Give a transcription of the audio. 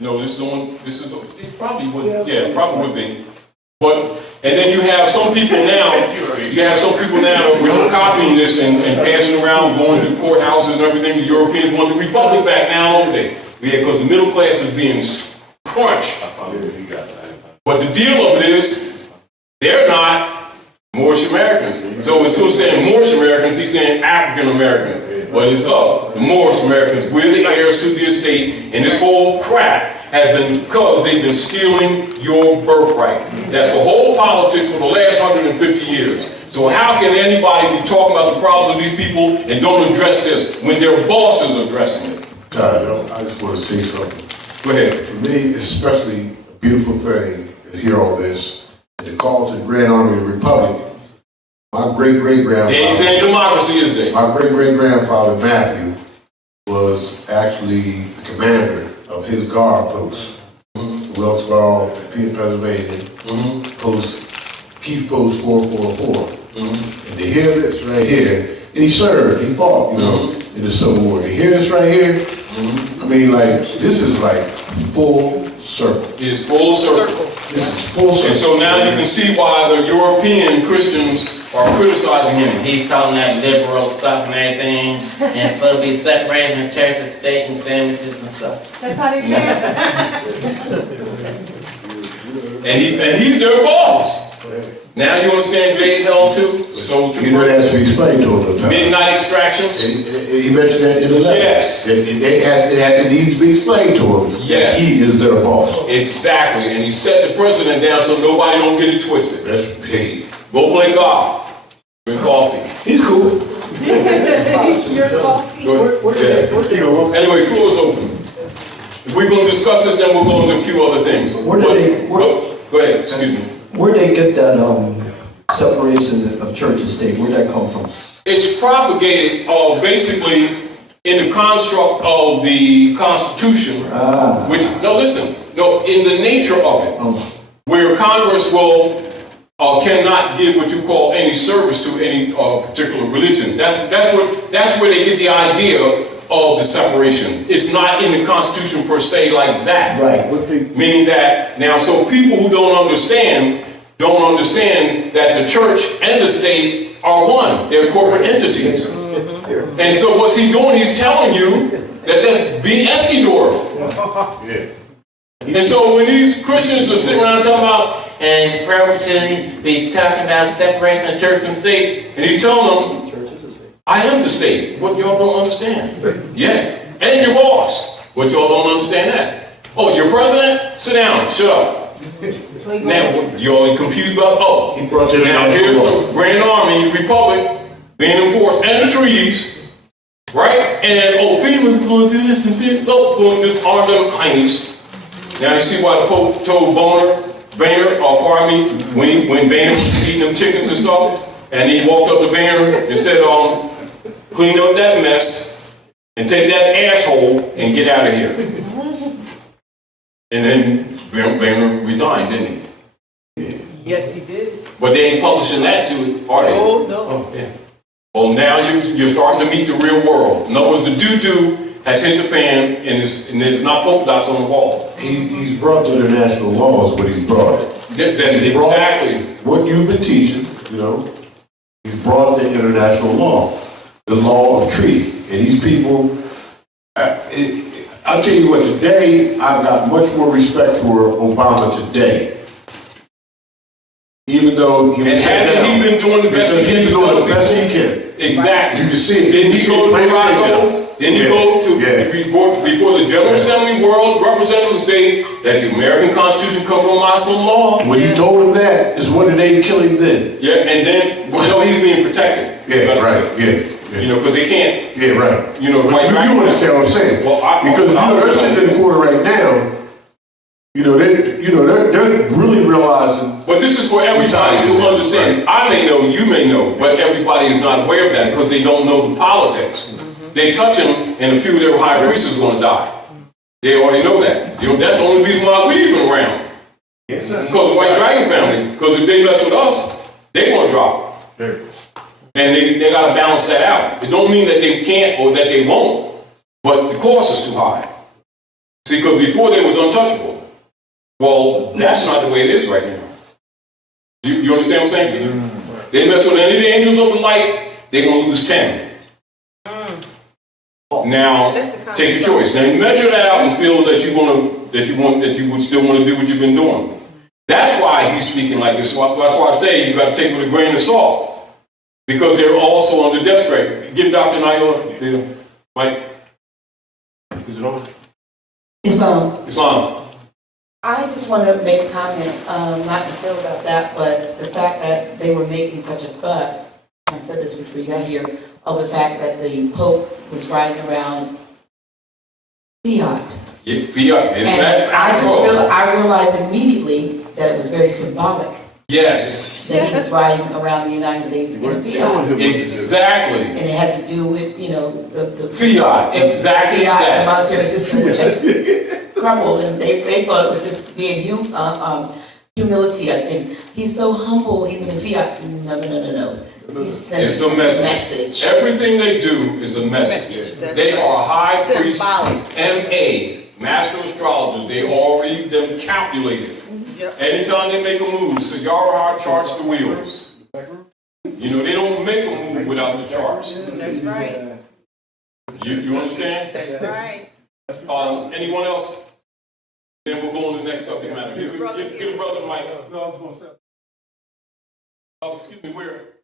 No, this is it probably would, yeah, probably would be. But, and then you have some people now, which are copying this and passing around, going to courthouses and everything. The Europeans want the republic back now, don't they? Yeah, because the middle class is being crunched. But the deal of it is, they're not Moorish Americans. So instead of saying Moorish Americans, he's saying African Americans. But it's us, the Moorish Americans. We're the heirs to the estate, and this whole crap has been because they've been stealing your birthright. That's the whole politics for the last 150 years. So how can anybody be talking about the problems of these people and don't address this when their boss is addressing it? Todd, I just want to say something. Go ahead. For me, it's especially a beautiful thing to hear all this and to call to the Grand Army of the Republic. My great-great-grandfather. They ain't saying democracy, is they? My great-great-grandfather, Matthew, was actually the commander of his guard post. Wilkes-Barre, Pennsylvania, Keith Post 444. And to hear this right here, and he served, he fought, you know, in the Civil War. To hear this right here, I mean, like, this is like full circle. It is full circle. This is full circle. And so now you can see why the European Christians are criticizing him. He's calling that liberal stuff and everything, and it's supposed to be separation of church and state and sandwiches and stuff. That's how they And he's their boss. Now you understand Jade Hell too? So You know, that has to be explained to him. midnight extractions. He mentioned that in the letter. Yes. It needs to be explained to him. Yes. He is their boss. Exactly. And he set the precedent down so nobody don't get it twisted. That's hey. Go play golf. Drink coffee. He's cool. Your coffee. Go ahead. Anyway, floor is open. If we're going to discuss this, then we'll go into a few other things. Go ahead, excuse me. Where'd they get that separation of church and state? Where'd that come from? It's propagated basically in the construct of the Constitution, which, in the nature of it, where Congress will cannot give what you call any service to any particular religion. That's where they get the idea of the separation. It's not in the Constitution per se like that. Right. Meaning that now, so people who don't understand that the church and the state are one. They're corporate entities. And so what's he doing? He's telling you that that's Esquidor. And so when these Christians are sitting around talking about, And his program be talking about separation of church and state. and he's telling them, I am the state. What y'all don't understand? Yeah. And your boss. What y'all don't understand that? Oh, your president? Sit down. Shut up. Now, you're confused about, He brought you now here's the Grand Army, Republic, being enforced, and the treaties, right? And, FEMA's going to do this and FEMA, going to just arm them heinies. Now you see why the Pope told Boehner, when Boehner was eating them chickens and stuff, and he walked up to Boehner and said, clean up that mess, and take that asshole, and get out of here. And then Boehner resigned, didn't he? Yes, he did. But they ain't publishing that to it, are they? Oh, no. Oh, yeah. Well, now you're starting to meet the real world. In other words, the doo-doo has hit the fan, and it's not polka dots on the wall. He's brought the international laws, what he's brought. That's exactly. What you've been teaching, you know, he's brought the international law, the law of treaty. And these people, I'll tell you what, today, I've got much more respect for Obama today. Even though he was And hasn't he been doing the best he can? He's been doing the best he can. Exactly. You can see it. Didn't he go to Morocco? Didn't he go to before the General Assembly World Representatives say that the American Constitution comes from Muslim law? When you told him that, is when did they kill him then? Yeah, and then he's being protected. Yeah, right, yeah. You know, because they can't. Yeah, right. You know, you understand what I'm saying? Well, because they're sitting in the corner right now. They're really realizing. But this is for everybody to understand. Right. I may know, you may know, but everybody is not aware of that because they don't know the politics. They touch him, and a few of their high priests is going to die. They already know that. That's the only reason why we're even around. Yes, sir. Because the White Dragon family. Because if they mess with us, they're going to drop. Sure. And they got to balance that out. It don't mean that they can't or that they won't, but the cost is too high. See, because before they was untouchable. Well, that's not the way it is right now. You understand what I'm saying? They mess with any of the angels of the light, they're gonna lose 10. Now, take your choice. Now measure that out and feel that you would still want to do what you've been doing. That's why he's speaking like this. That's why I say you got to take it with a grain of salt, because they're also under death threat. Give Dr. Naila, Mike. Is it on? Islam. I just want to make a comment, not necessarily about that, but the fact that they were making such a fuss, I said this before you got here, of the fact that the Pope was riding around Fiat. Yeah, Fiat. And I realized immediately that it was very symbolic. Yes. That he was riding around the United States in a Fiat. Exactly. And it had to do with, the Fiat. Exactly. Fiat, the monetary system, which had crumbled, and they thought it was just being humility, I think. He's so humble, he's in the Fiat. No. He's sending It's a message. Everything they do is a message. They are high priests, M.A., master astrologers. They already them calculated. Anytime they make a move, Sagara charts the wheels. They don't make a move without the charts. That's right. You understand? That's right. Anyone else? Then we'll go on to the next subject matter. Give a brother Mike. No, I was going to say. Oh, excuse me, where?